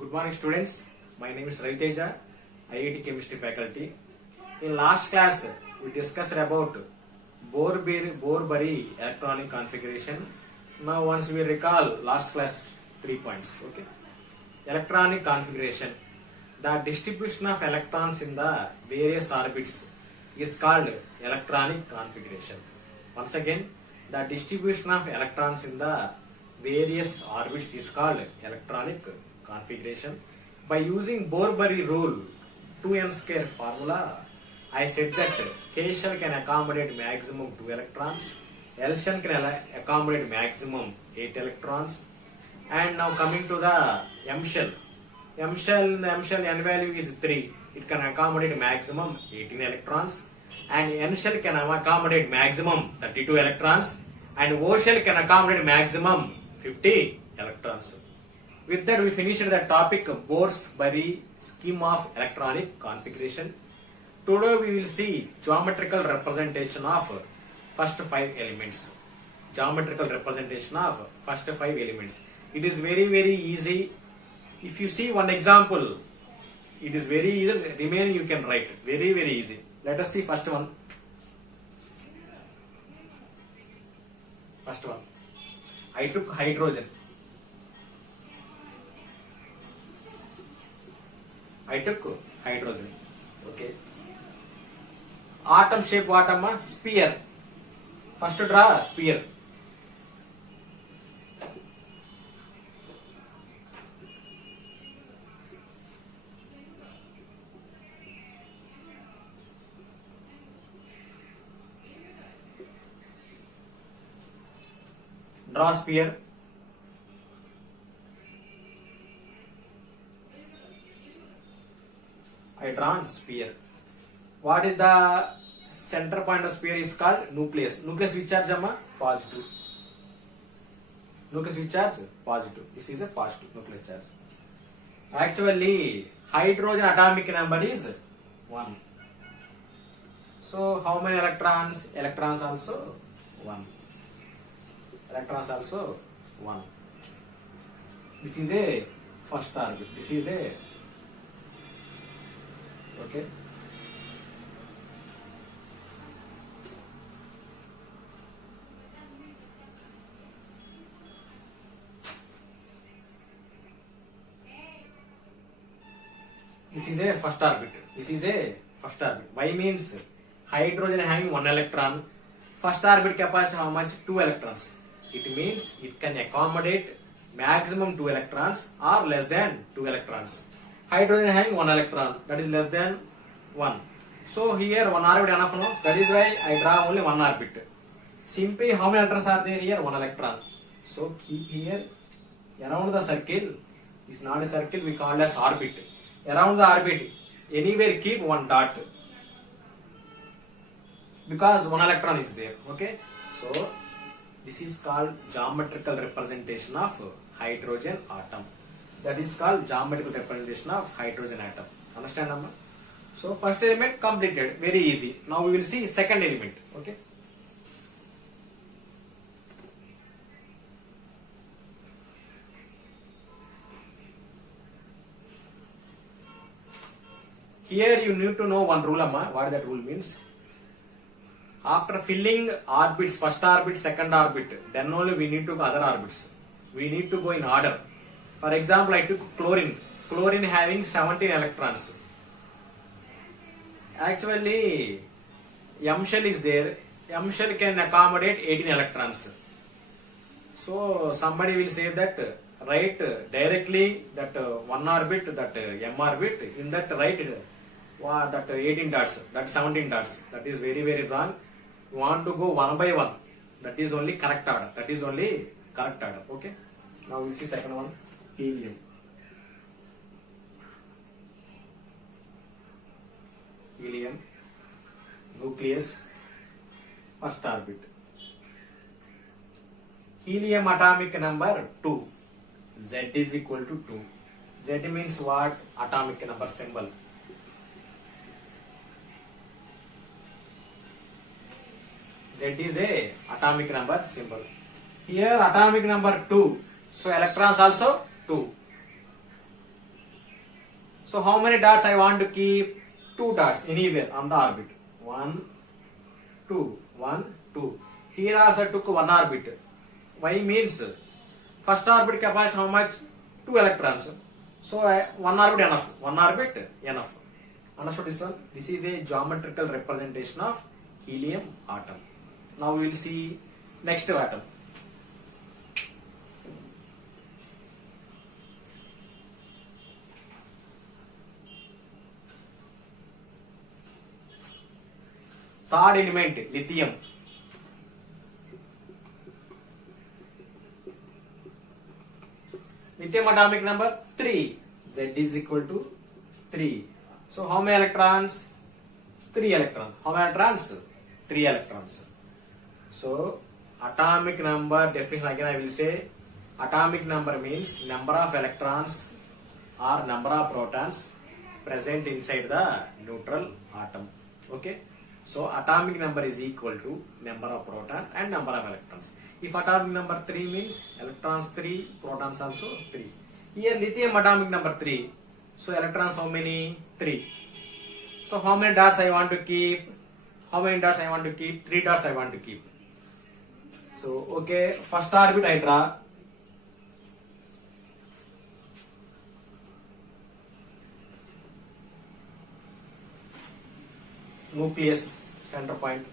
Good morning, students. My name is Raviteja, IIT Chemistry faculty. In last class, we discussed about Bohr-Bury electronic configuration. Now, once we recall last class 3 points. Okay. Electronic configuration. The distribution of electrons in the various orbits is called electronic configuration. Once again, the distribution of electrons in the various orbits is called electronic configuration. By using Bohr-Bury rule 2n square formula, I said that K shell can accommodate maximum 2 electrons, L shell can accommodate maximum 8 electrons, and now coming to the M shell. M shell N value is 3. It can accommodate maximum 18 electrons, and N shell can accommodate maximum 32 electrons, and O shell can accommodate maximum 50 electrons. With that, we finished the topic of Bohr-Bury scheme of electronic configuration. Today we will see geometrical representation of first 5 elements. Geometrical representation of first 5 elements. It is very easy. If you see one example, it is very easy. Remaining you can write. Very easy. Let us see first one. First one. I took hydrogen. Okay. Atom shape what amma? Sphere. First draw a sphere. Draw sphere. I drawn sphere. What is the center point of sphere is called nucleus. Nucleus which charge amma? Positive. Nucleus which charge? Positive. This is a positive nucleus charge. Actually, hydrogen atomic number is 1. So how many electrons? Electrons also 1. Electrons also 1. This is a first orbit. This is a okay. This is a first orbit. This is a first orbit. Y means hydrogen having 1 electron. First orbit capacity how much? 2 electrons. It means it can accommodate maximum 2 electrons or less than 2 electrons. Hydrogen having 1 electron, that is less than 1. So here 1 orbit enough, no? That is why I draw only 1 orbit. Simply how many electrons are there here? 1 electron. So keep here around the circle. It's not a circle, we call as orbit. Around the orbit, anywhere keep 1 dot. Because 1 electron is there. Okay. So this is called geometrical representation of hydrogen atom. That is called geometrical representation of hydrogen atom. Understand, Amma? So first element completed. Very easy. Now we will see second element. Okay. Here you need to know one rule, Amma. What that rule means? After filling orbits, first orbit, second orbit, then only we need to go other orbits. We need to go in order. For example, I took chlorine. Chlorine having 17 electrons. Actually, M shell is there. M shell can accommodate 18 electrons. So somebody will say that write directly that 1 orbit, that M orbit, in that write that 18 dots, that 17 dots. That is very wrong. You want to go 1 by 1. That is only correct order. That is only correct order. Okay. Now we see second one. Helium. Helium. Nucleus. First orbit. Helium atomic number 2. Z is equal to 2. Z means what? Atomic number symbol. Z is a atomic number symbol. Here atomic number 2. So electrons also 2. So how many dots I want to keep? 2 dots anywhere on the orbit. 1, 2, 1, 2. Here also I took 1 orbit. Why means first orbit capacity how much? 2 electrons. So 1 orbit enough. 1 orbit enough. Understood this one? This is a geometrical representation of helium atom. Now we will see next atom. Third element, lithium. Lithium atomic number 3. Z is equal to 3. So how many electrons? 3 electrons. How many electrons? 3 electrons. So atomic number definition again I will say, atomic number means number of electrons or number of protons present inside the neutral atom. Okay. So atomic number is equal to number of proton and number of electrons. If atomic number 3 means electrons 3, protons also 3. Here lithium atomic number 3. So electrons how many? 3. So how many dots I want to keep? How many dots I want to keep? 3 dots I want to keep. So okay, first orbit I draw. Nucleus, center point,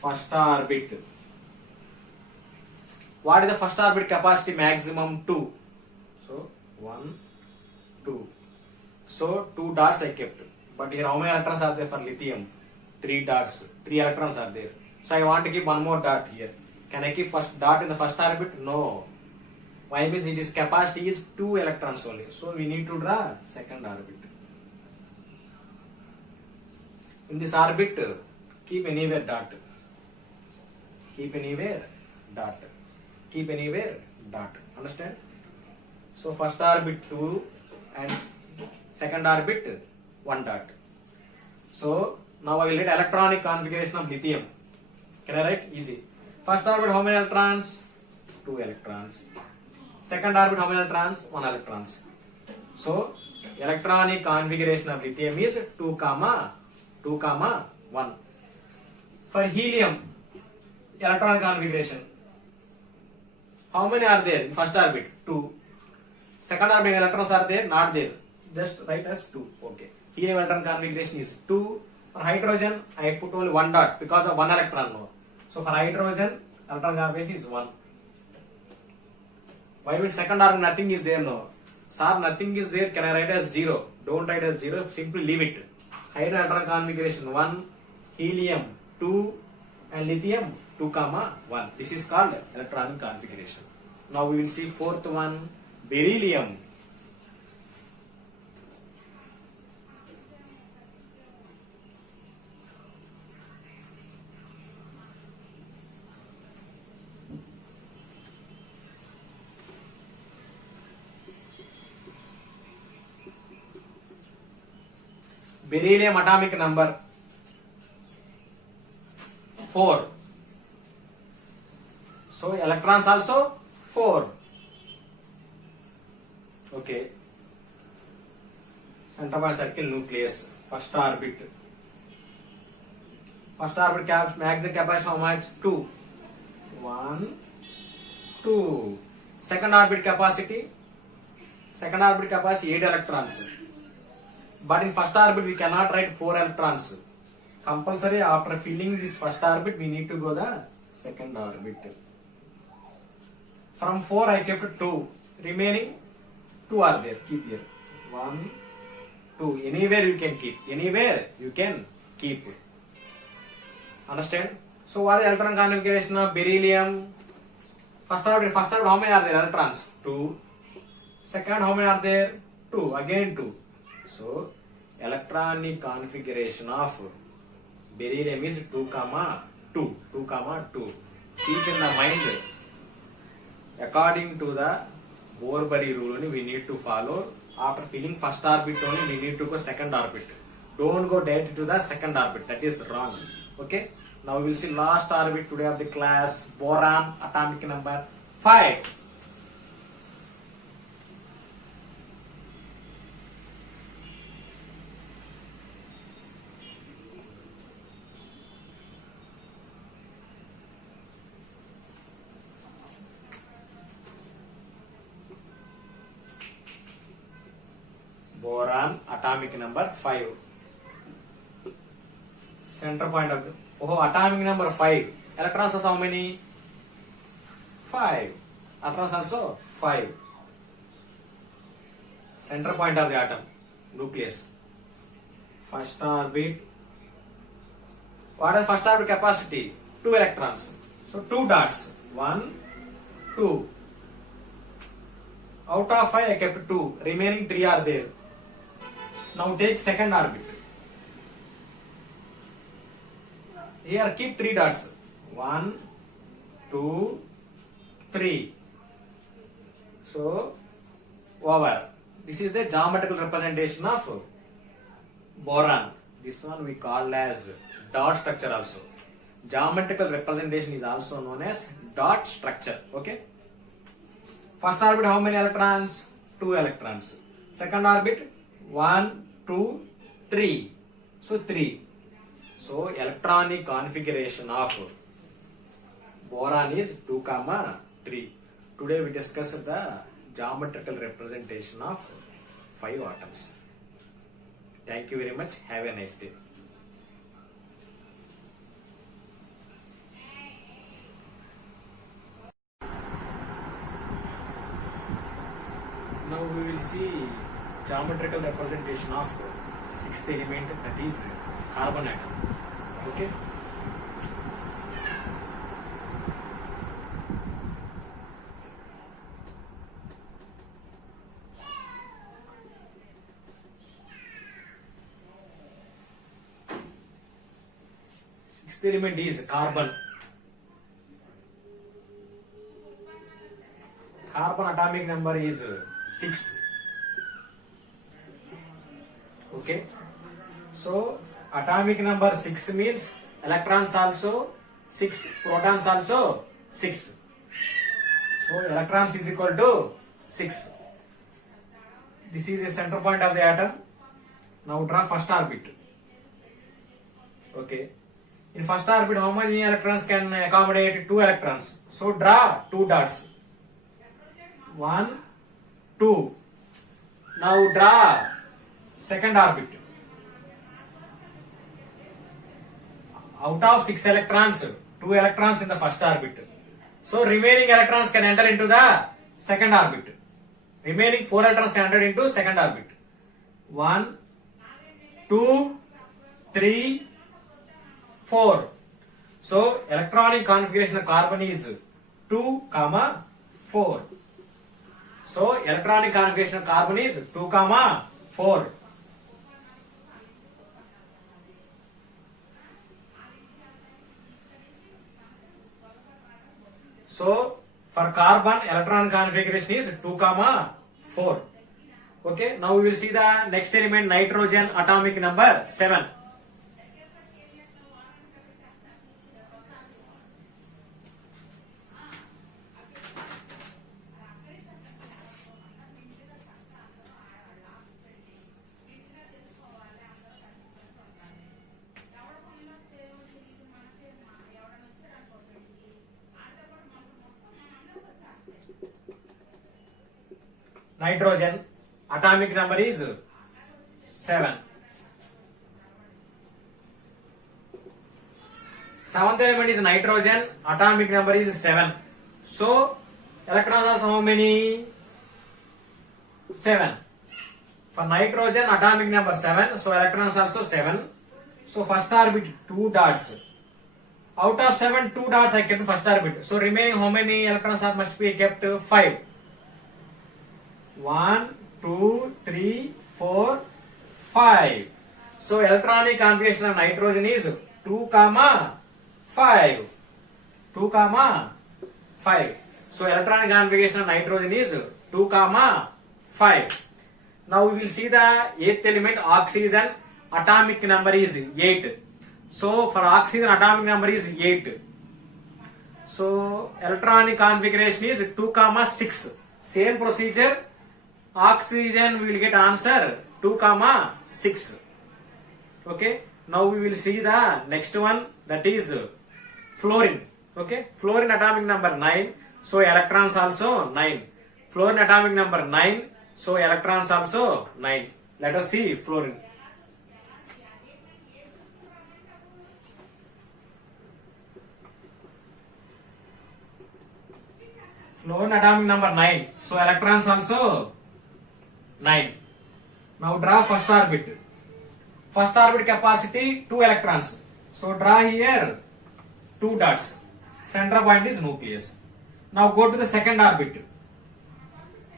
first orbit. What is the first orbit capacity? Maximum 2. So 1, 2. So 2 dots I kept. But here how many electrons are there for lithium? 3 dots. 3 electrons are there. So I want to keep one more dot here. Can I keep first dot in the first orbit? No. Why? Means it is capacity is 2 electrons only. So we need to draw second orbit. In this orbit, keep anywhere dot. Keep anywhere dot. Keep anywhere dot. Understand? So first orbit 2 and second orbit 1 dot. So now I will write electronic configuration of lithium. Can I write? Easy. First orbit how many electrons? 2 electrons. Second orbit how many electrons? 1 electrons. So electronic configuration of lithium is 2, 1. For helium, electron configuration. How many are there in first orbit? 2. Second orbit electrons are there? Not there. Just write as 2. Okay. Helium electron configuration is 2. For hydrogen, I put only 1 dot because of 1 electron more. So for hydrogen, electron configuration is 1. Why will second orbit nothing is there? No. Sir, nothing is there. Can I write as 0? Don't write as 0. Simply leave it. Hydrogen electron configuration 1, helium 2 and lithium 2, 1. This is called electronic configuration. Now we will see fourth one, beryllium. Beryllium atomic number 4. So electrons also 4. Okay. Center point circle nucleus. First orbit. First orbit magnetic capacity how much? 2. 1, 2. Second orbit capacity? Second orbit capacity 8 electrons. But in first orbit we cannot write 4 electrons. Compulsory after filling this first orbit we need to go the second orbit. From 4 I kept 2. Remaining 2 are there. Keep here. 1, 2. Anywhere you can keep. Anywhere you can keep. Understand? So what is the electron configuration of beryllium? First orbit how many are there? Electrons? 2. Second how many are there? 2. Again 2. So electronic configuration of beryllium is 2, 2. 2, 2. Keep in the mind, according to the Bohr-Bury rule only we need to follow. After filling first orbit only we need to go second orbit. Don't go direct to the second orbit. That is wrong. Okay. Now we will see last orbit today of the class, boron atomic number 5. Boron atomic number 5. Center point of atomic number 5. Electrons are how many? 5. Electrons also 5. Center point of the atom, nucleus. First orbit. What is first orbit capacity? 2 electrons. So 2 dots. 1, 2. Out of 5 I kept 2. Remaining 3 are there. Now take second orbit. Here keep 3 dots. 1, 2, 3. So over. This is the geometrical representation of boron. This one we call as dot structure also. Geometrical representation is also known as dot structure. Okay. First orbit how many electrons? 2 electrons. Second orbit 1, 2, 3. So 3. So electronic configuration of boron is 2, 3. Today we discussed the geometrical representation of 5 atoms. Thank you very much. Have a nice day. Now we will see geometrical representation of 6th element, that is carbon atom. Okay. Sixth element is carbon. Carbon atomic number is 6. Okay. So atomic number 6 means electrons also 6, protons also 6. So electrons is equal to 6. This is the center point of the atom. Now draw first orbit. Okay. In first orbit, how many electrons can accommodate? 2 electrons. So draw 2 dots. 1, 2. Now draw second orbit. Out of 6 electrons, 2 electrons in the first orbit. So remaining electrons can enter into the second orbit. Remaining 4 electrons can enter into second orbit. 1, 2, 3, 4. So electronic configuration of carbon is 2, 4. So electronic configuration of carbon is 2, 4. So for carbon, electron configuration is 2, 4. Okay. Now we will see the next element, nitrogen, atomic number 7. Nitrogen, atomic number is 7. Seventh element is nitrogen, atomic number is 7. So electrons are how many? 7. For nitrogen, atomic number 7. So electrons also 7. So first orbit 2 dots. Out of 7, 2 dots I kept first orbit. So remaining how many electrons are must be kept? 5. 1, 2, 3, 4, 5. So electronic configuration of nitrogen is 2, 5. 2, 5. So electronic configuration of nitrogen is 2, 5. Now we will see the 8th element, oxygen, atomic number is 8. So for oxygen, atomic number is 8. So electronic configuration is 2, 6. Same procedure. Oxygen we will get answer 2, 6. Okay. Now we will see the next one, that is fluorine. Okay. Fluorine atomic number 9. So electrons also 9. Fluorine atomic number 9. So electrons also 9. Let us see fluorine. Fluorine atomic number 9. So electrons also 9. Now draw first orbit. First orbit capacity 2 electrons. So draw here 2 dots. Center point is nucleus. Now go to the second orbit.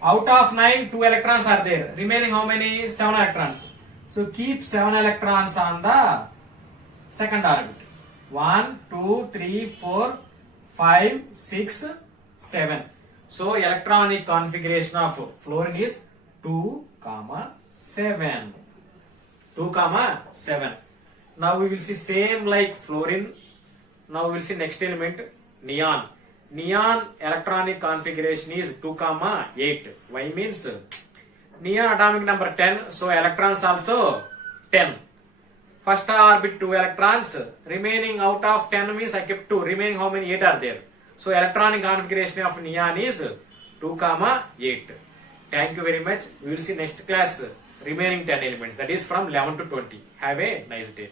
Out of 9, 2 electrons are there. Remaining how many? 7 electrons. So keep 7 electrons on the second orbit. 1, 2, 3, 4, 5, 6, 7. So electronic configuration of fluorine is 2, 7. 2, 7. Now we will see same like fluorine. Now we will see next element, neon. Neon electronic configuration is 2, 8. Why means neon atomic number 10. So electrons also 10. First orbit 2 electrons. Remaining out of 10 means I kept 2. Remaining how many? 8 are there. So electronic configuration of neon is 2, 8. Thank you very much. We will see next class remaining 10 elements. That is from 11 to 20. Have a nice day.